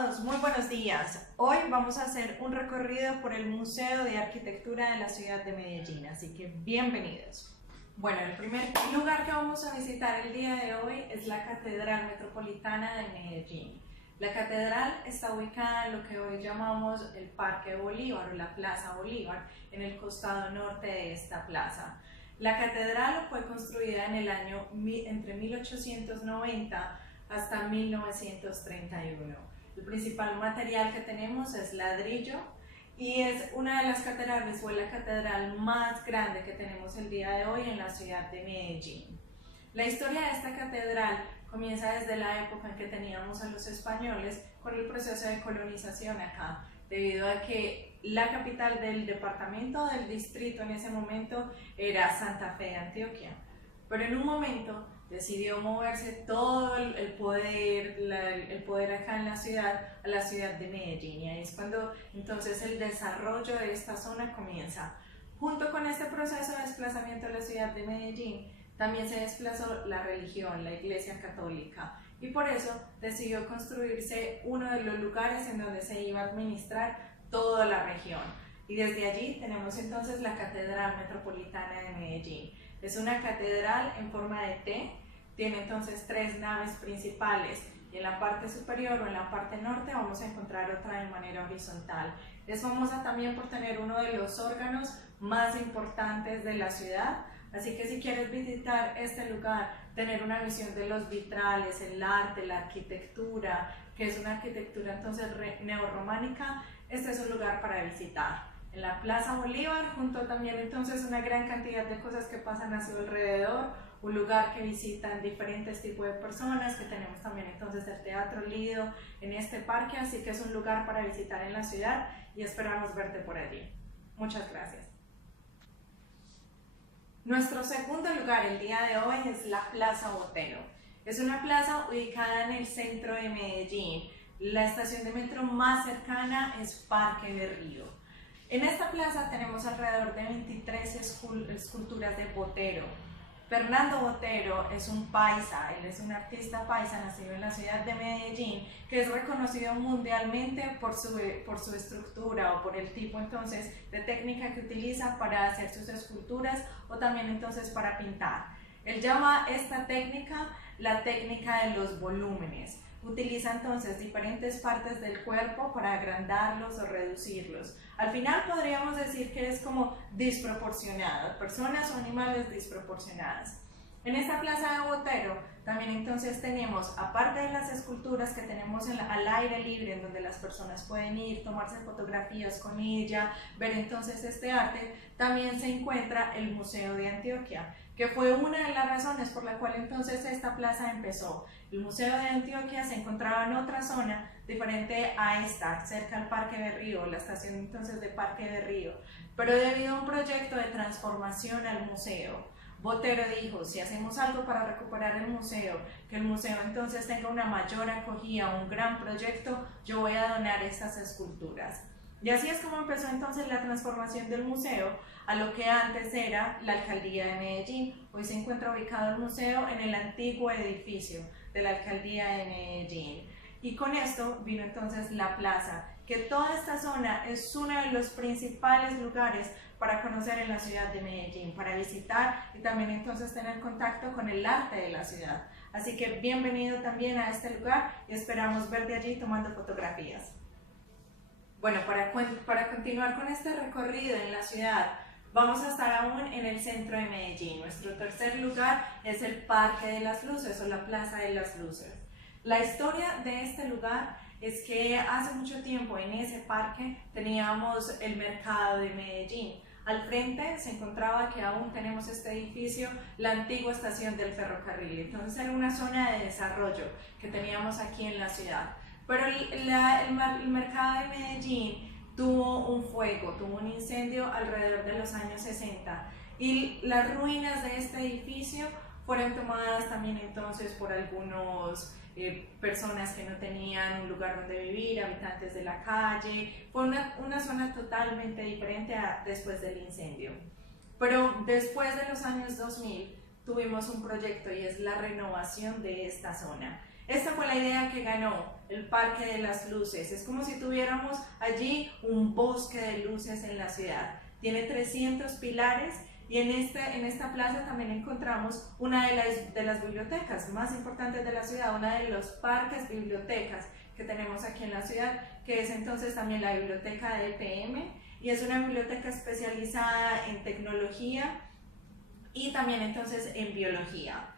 todos, muy buenos días. Hoy vamos a hacer un recorrido por el Museo de Arquitectura de la ciudad de Medellín, así que bienvenidos. Bueno, el primer lugar que vamos a visitar el día de hoy es la Catedral Metropolitana de Medellín. La catedral está ubicada en lo que hoy llamamos el Parque Bolívar o la Plaza Bolívar, en el costado norte de esta plaza. La catedral fue construida en el año entre 1890 hasta 1931. El principal material que tenemos es ladrillo y es una de las catedrales, o la catedral más grande que tenemos el día de hoy en la ciudad de Medellín. La historia de esta catedral comienza desde la época en que teníamos a los españoles con el proceso de colonización acá, debido a que la capital del departamento, del distrito en ese momento era Santa Fe de Antioquia. Pero en un momento decidió moverse todo el poder acá en la ciudad a la ciudad de Medellín, y ahí es cuando entonces el desarrollo de esta zona comienza. Junto con este proceso de desplazamiento a la ciudad de Medellín, también se desplazó la religión, la Iglesia Católica, y por eso decidió construirse uno de los lugares en donde se iba a administrar toda la región. Y desde allí tenemos entonces la Catedral Metropolitana de Medellín. Es una catedral en forma de T, tiene entonces 3 naves principales, y en la parte superior o en la parte norte vamos a encontrar otra de manera horizontal. Es famosa también por tener uno de los órganos más importantes de la ciudad, así que si quieres visitar este lugar, tener una visión de los vitrales, el arte, la arquitectura, que es una arquitectura entonces neorrománica, este es un lugar para visitar. En la Plaza Bolívar, junto también entonces una gran cantidad de cosas que pasan a su alrededor, un lugar que visitan diferentes tipos de personas, que tenemos también entonces el Teatro Lido en este parque, así que es un lugar para visitar en la ciudad y esperamos verte por allí. Muchas gracias. Nuestro segundo lugar el día de hoy es la Plaza Botero. Es una plaza ubicada en el centro de Medellín. La estación de metro más cercana es Parque Berrío. En esta plaza tenemos alrededor de 23 esculturas de Botero. Fernando Botero es un paisa, él es un artista paisa nacido en la ciudad de Medellín, que es reconocido mundialmente por su estructura o por el tipo entonces de técnica que utiliza para hacer sus esculturas o también entonces para pintar. Él llama esta técnica la técnica de los volúmenes. Utiliza entonces diferentes partes del cuerpo para agrandarlos o reducirlos. Al final podríamos decir que es como desproporcionado, personas o animales desproporcionadas. En esta plaza de Botero también entonces tenemos, aparte de las esculturas que tenemos al aire libre, en donde las personas pueden ir, tomarse fotografías con ella, ver entonces este arte, también se encuentra el Museo de Antioquia, que fue una de las razones por la cual entonces esta plaza empezó. El Museo de Antioquia se encontraba en otra zona diferente a esta, cerca al Parque Berrío, la estación entonces de Parque Berrío, pero debido a un proyecto de transformación al museo, Botero dijo, si hacemos algo para recuperar el museo, que el museo entonces tenga una mayor acogida, un gran proyecto, yo voy a donar estas esculturas. Y así es como empezó entonces la transformación del museo a lo que antes era la Alcaldía de Medellín. Hoy se encuentra ubicado el museo en el antiguo edificio de la Alcaldía de Medellín. Y con esto vino entonces la plaza, que toda esta zona es uno de los principales lugares para conocer en la ciudad de Medellín, para visitar y también entonces tener contacto con el arte de la ciudad. Así que bienvenido también a este lugar y esperamos verte allí tomando fotografías. Bueno, para continuar con este recorrido en la ciudad, vamos a estar aún en el centro de Medellín. Nuestro tercer lugar es el Parque de las Luces o la Plaza de las Luces. La historia de este lugar es que hace mucho tiempo en ese parque teníamos el mercado de Medellín. Al frente se encontraba que aún tenemos este edificio, la antigua estación del ferrocarril. Entonces era una zona de desarrollo que teníamos aquí en la ciudad. Pero el mercado de Medellín tuvo un fuego, tuvo un incendio alrededor de los años 60 y las ruinas de este edificio fueron tomadas también entonces por algunos personas que no tenían un lugar donde vivir, habitantes de la calle. Fue una zona totalmente diferente después del incendio. Pero después de los años 2000 tuvimos un proyecto y es la renovación de esta zona. Esta fue la idea que ganó el Parque de las Luces. Es como si tuviéramos allí un bosque de luces en la ciudad. Tiene 300 pilares y en esta plaza también encontramos una de las bibliotecas más importantes de la ciudad, una de los parques bibliotecas que tenemos aquí en la ciudad, que es entonces también la biblioteca de EPM, y es una biblioteca especializada en tecnología y también entonces en biología.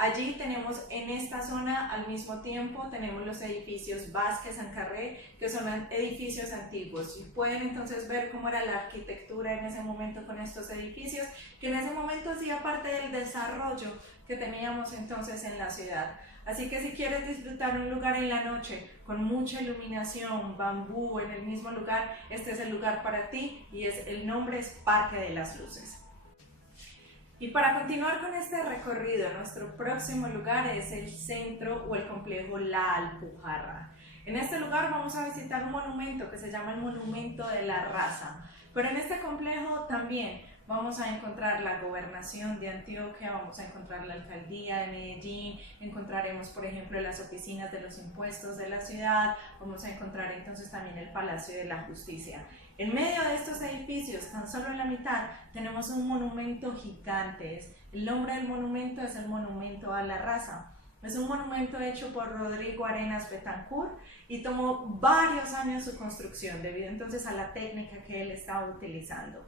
Allí tenemos en esta zona al mismo tiempo tenemos los edificios Vázquez Ancarré, que son edificios antiguos, y pueden entonces ver cómo era la arquitectura en ese momento con estos edificios, que en ese momento hacía parte del desarrollo que teníamos entonces en la ciudad. Así que si quieres disfrutar un lugar en la noche con mucha iluminación, bambú en el mismo lugar, este es el lugar para ti, y el nombre es Parque de las Luces. Y para continuar con este recorrido, nuestro próximo lugar es el centro o el complejo La Alpujarra. En este lugar vamos a visitar un monumento que se llama el Monumento de la Raza, pero en este complejo también vamos a encontrar la Gobernación de Antioquia, vamos a encontrar la Alcaldía de Medellín, encontraremos por ejemplo las oficinas de los impuestos de la ciudad, vamos a encontrar entonces también el Palacio de la Justicia. En medio de estos edificios, tan solo en la mitad, tenemos un monumento gigante. El nombre del monumento es el Monumento a la Raza. Es un monumento hecho por Rodrigo Arenas Betancourt y tomó varios años su construcción debido entonces a la técnica que él estaba utilizando.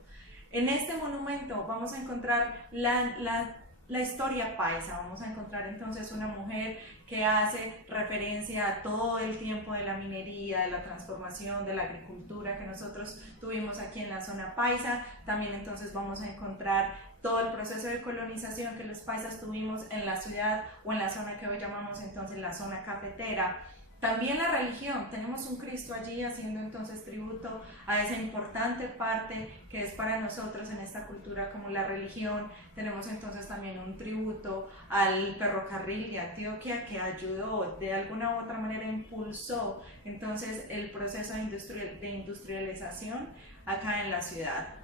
En este monumento vamos a encontrar la historia paisa, vamos a encontrar entonces una mujer que hace referencia a todo el tiempo de la minería, de la transformación, de la agricultura que nosotros tuvimos aquí en la zona paisa. También entonces vamos a encontrar todo el proceso de colonización que los paisas tuvimos en la ciudad o en la zona que hoy llamamos entonces la zona cafetera. También la religión, tenemos un Cristo allí haciendo entonces tributo a esa importante parte que es para nosotros en esta cultura como la religión. Tenemos entonces también un tributo al ferrocarril de Antioquia que ayudó, de alguna u otra manera impulsó entonces el proceso de industrialización acá en la ciudad.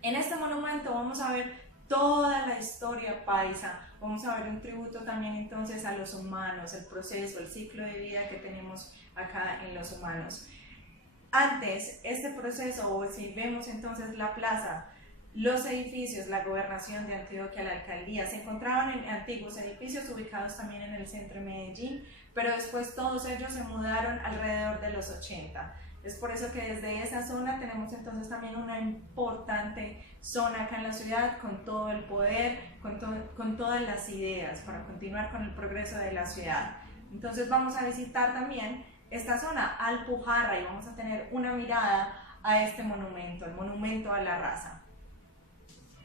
En este monumento vamos a ver toda la historia paisa, vamos a ver un tributo también entonces a los humanos, el proceso, el ciclo de vida que tenemos acá en los humanos. Antes, este proceso, o si vemos entonces la plaza, los edificios, la Gobernación de Antioquia, la Alcaldía, se encontraban en antiguos edificios ubicados también en el centro de Medellín, pero después todos ellos se mudaron alrededor de los 80. Es por eso que desde esa zona tenemos entonces también una importante zona acá en la ciudad con todo el poder, con todas las ideas para continuar con el progreso de la ciudad. Entonces vamos a visitar también esta zona, Alpujarra, y vamos a tener una mirada a este monumento, el Monumento a la Raza.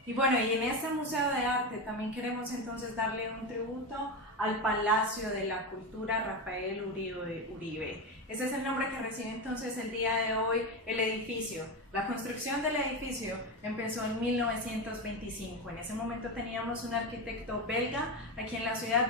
Y bueno, y en este Museo de Arte también queremos entonces darle un tributo al Palacio de la Cultura Rafael Uribe. Ese es el nombre que recibe entonces el día de hoy el edificio. La construcción del edificio empezó en 1925. En ese momento teníamos un arquitecto belga aquí en la ciudad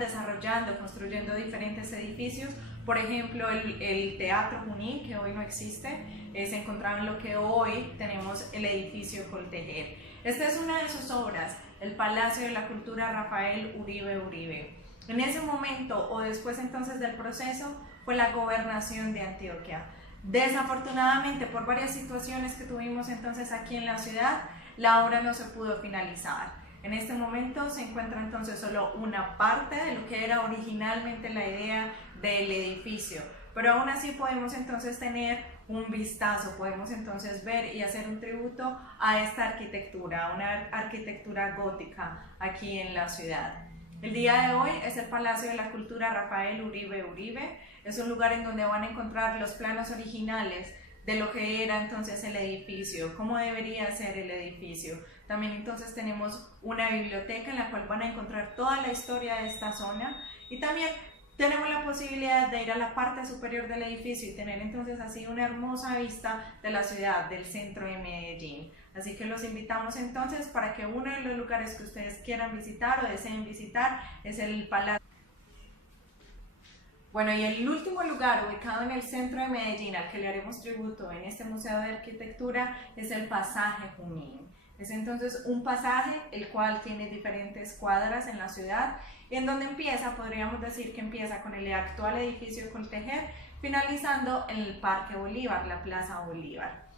construyendo diferentes edificios. Por ejemplo, el Teatro Junín, que hoy no existe, se encontraba en lo que hoy tenemos el edificio Coltejer. Esta es una de sus obras, el Palacio de la Cultura Rafael Uribe. En ese momento, o después entonces del proceso, fue la Gobernación de Antioquia. Desafortunadamente, por varias situaciones que tuvimos entonces aquí en la ciudad, la obra no se pudo finalizar. En este momento se encuentra entonces solo una parte de lo que era originalmente la idea del edificio, pero aún así podemos entonces tener un vistazo, podemos entonces ver y hacer un tributo a esta arquitectura, a una arquitectura gótica aquí en la ciudad. El día de hoy es el Palacio de la Cultura Rafael Uribe. Es un lugar en donde van a encontrar los planos originales de lo que era entonces el edificio, cómo debería ser el edificio. También entonces tenemos una biblioteca en la cual van a encontrar toda la historia de esta zona, y también tenemos la posibilidad de ir a la parte superior del edificio y tener entonces así una hermosa vista de la ciudad, del centro de Medellín. Así que los invitamos entonces para que uno de los lugares que ustedes quieran visitar o deseen visitar es el Palacio. Bueno, y el último lugar ubicado en el centro de Medellín al que le haremos tributo en este Museo de Arquitectura es el Pasaje Junín. Es entonces un pasaje el cual tiene diferentes cuadras en la ciudad y en donde empieza, podríamos decir que empieza con el actual edificio Coltejer, finalizando en el Parque Bolívar, la Plaza Bolívar.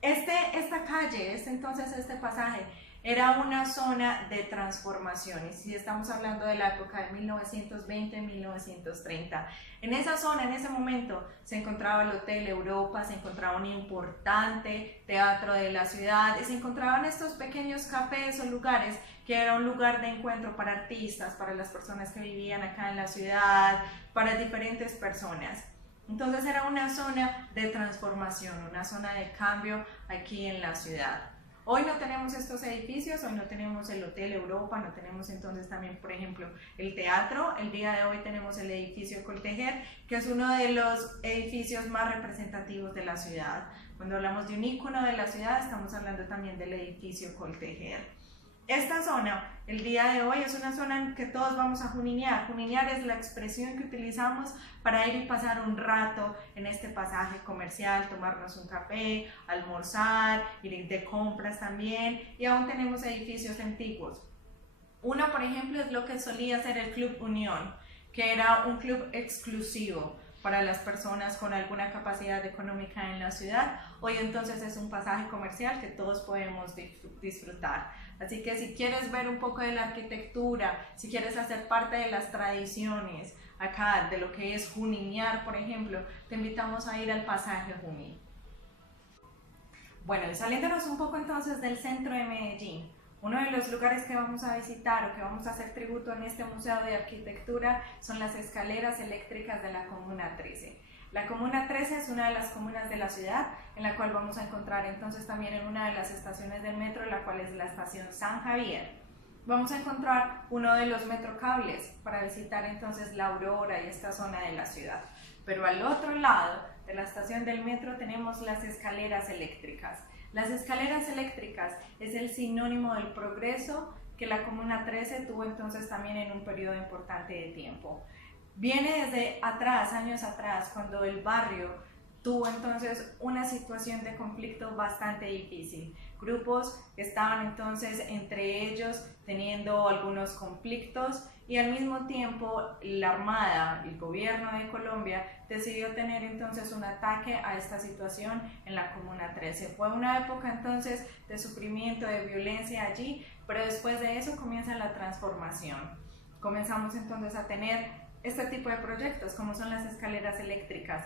Esta calle, este pasaje, era una zona de transformación, y si estamos hablando de la época de 1920-1930, en esa zona, en ese momento, se encontraba el Hotel Europa, se encontraba un importante teatro de la ciudad, y se encontraban estos pequeños cafés o lugares que era un lugar de encuentro para artistas, para las personas que vivían acá en la ciudad, para diferentes personas. Entonces era una zona de transformación, una zona de cambio aquí en la ciudad. Hoy no tenemos estos edificios, hoy no tenemos el Hotel Europa, no tenemos entonces también, por ejemplo, el teatro. El día de hoy tenemos el edificio Coltejer, que es uno de los edificios más representativos de la ciudad. Cuando hablamos de un ícono de la ciudad, estamos hablando también del edificio Coltejer. Esta zona, el día de hoy, es una zona en que todos vamos a juninear. Juninear es la expresión que utilizamos para ir y pasar un rato en este pasaje comercial, tomarnos un café, almorzar, ir de compras también, y aún tenemos edificios antiguos. Uno, por ejemplo, es lo que solía ser el Club Unión, que era un club exclusivo para las personas con alguna capacidad económica en la ciudad. Hoy entonces es un pasaje comercial que todos podemos disfrutar. Así que si quieres ver un poco de la arquitectura, si quieres hacer parte de las tradiciones acá, de lo que es juninear, por ejemplo, te invitamos a ir al pasaje Junín. Bueno, y saliéndonos un poco entonces del centro de Medellín, uno de los lugares que vamos a visitar o que vamos a hacer tributo en este Museo de Arquitectura son las escaleras eléctricas de la Comuna 13. La Comuna 13 es una de las comunas de la ciudad, en la cual vamos a encontrar entonces también en una de las estaciones del metro, la cual es la estación San Javier. Vamos a encontrar uno de los metrocables para visitar entonces la Aurora y esta zona de la ciudad. Pero al otro lado de la estación del metro tenemos las escaleras eléctricas. Las escaleras eléctricas es el sinónimo del progreso que la Comuna 13 tuvo entonces también en un periodo importante de tiempo. Viene desde atrás, años atrás, cuando el barrio tuvo entonces una situación de conflicto bastante difícil. Grupos estaban entonces entre ellos teniendo algunos conflictos y al mismo tiempo la Armada, el gobierno de Colombia, decidió tener entonces un ataque a esta situación en la Comuna 13. Fue una época entonces de sufrimiento, de violencia allí, pero después de eso comienza la transformación. Comenzamos entonces a tener este tipo de proyectos como son las escaleras eléctricas.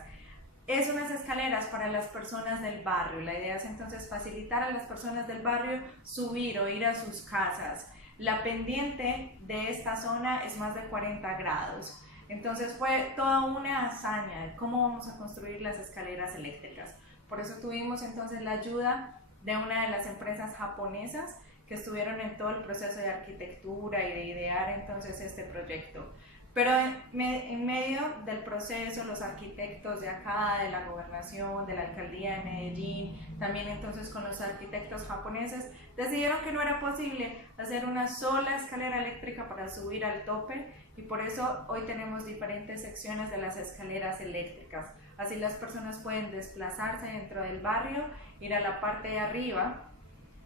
Es unas escaleras para las personas del barrio. La idea es entonces facilitar a las personas del barrio subir o ir a sus casas. La pendiente de esta zona es más de 40 grados. Entonces fue toda una hazaña de cómo vamos a construir las escaleras eléctricas. Por eso tuvimos entonces la ayuda de una de las empresas japonesas que estuvieron en todo el proceso de arquitectura y de idear entonces este proyecto. Pero en medio del proceso, los arquitectos de acá, de la gobernación, de la alcaldía de Medellín, también entonces con los arquitectos japoneses, decidieron que no era posible hacer una sola escalera eléctrica para subir al tope, y por eso hoy tenemos diferentes secciones de las escaleras eléctricas. Así las personas pueden desplazarse dentro del barrio, ir a la parte de arriba,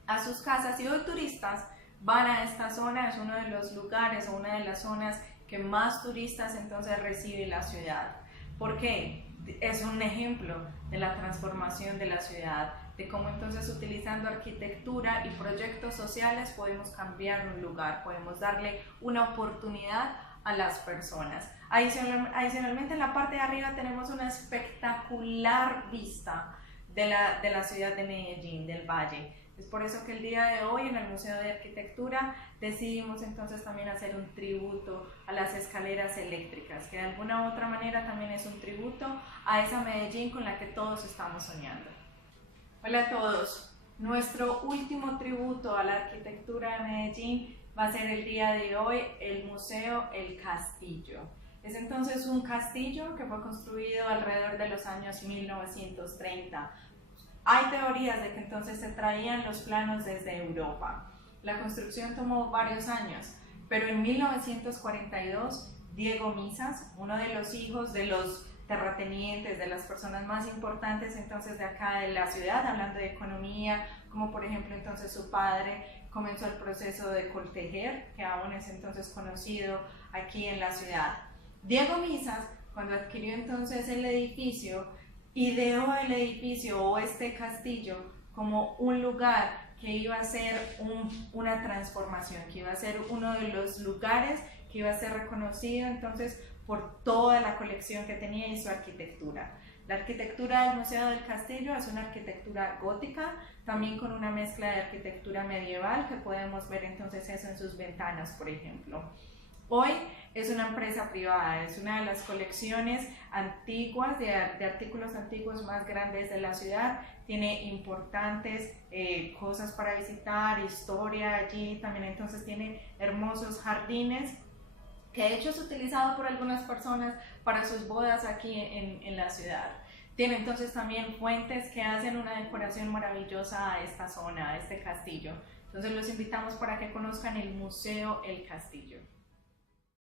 a sus casas, y hoy turistas van a esta zona. Es uno de los lugares o una de las zonas que más turistas entonces recibe la ciudad. ¿Por qué? Es un ejemplo de la transformación de la ciudad, de cómo entonces utilizando arquitectura y proyectos sociales podemos cambiar un lugar, podemos darle una oportunidad a las personas. Adicionalmente en la parte de arriba tenemos una espectacular vista de la ciudad de Medellín, del Valle. Es por eso que el día de hoy en el Museo de Arquitectura decidimos entonces también hacer un tributo a las escaleras eléctricas, que de alguna u otra manera también es un tributo a esa Medellín con la que todos estamos soñando. Hola a todos, nuestro último tributo a la arquitectura de Medellín va a ser el día de hoy el Museo El Castillo. Es entonces un castillo que fue construido alrededor de los años 1930. Hay teorías de que entonces se traían los planos desde Europa. La construcción tomó varios años, pero en 1942 Diego Misas, uno de los hijos de los terratenientes, de las personas más importantes entonces de acá de la ciudad, hablando de economía, como por ejemplo entonces su padre comenzó el proceso de Coltejer, que aún es entonces conocido aquí en la ciudad. Diego Misas, cuando adquirió entonces el edificio, ideó el edificio o este castillo como un lugar que iba a ser una transformación, que iba a ser uno de los lugares que iba a ser reconocido entonces por toda la colección que tenía y su arquitectura. La arquitectura del Museo del Castillo es una arquitectura gótica, también con una mezcla de arquitectura medieval, que podemos ver entonces eso en sus ventanas, por ejemplo. Hoy es una empresa privada, es una de las colecciones antiguas, de artículos antiguos más grandes de la ciudad, tiene importantes cosas para visitar, historia allí, también entonces tiene hermosos jardines, que de hecho es utilizado por algunas personas para sus bodas aquí en la ciudad. Tiene entonces también fuentes que hacen una decoración maravillosa a esta zona, a este castillo. Entonces los invitamos para que conozcan el Museo El Castillo.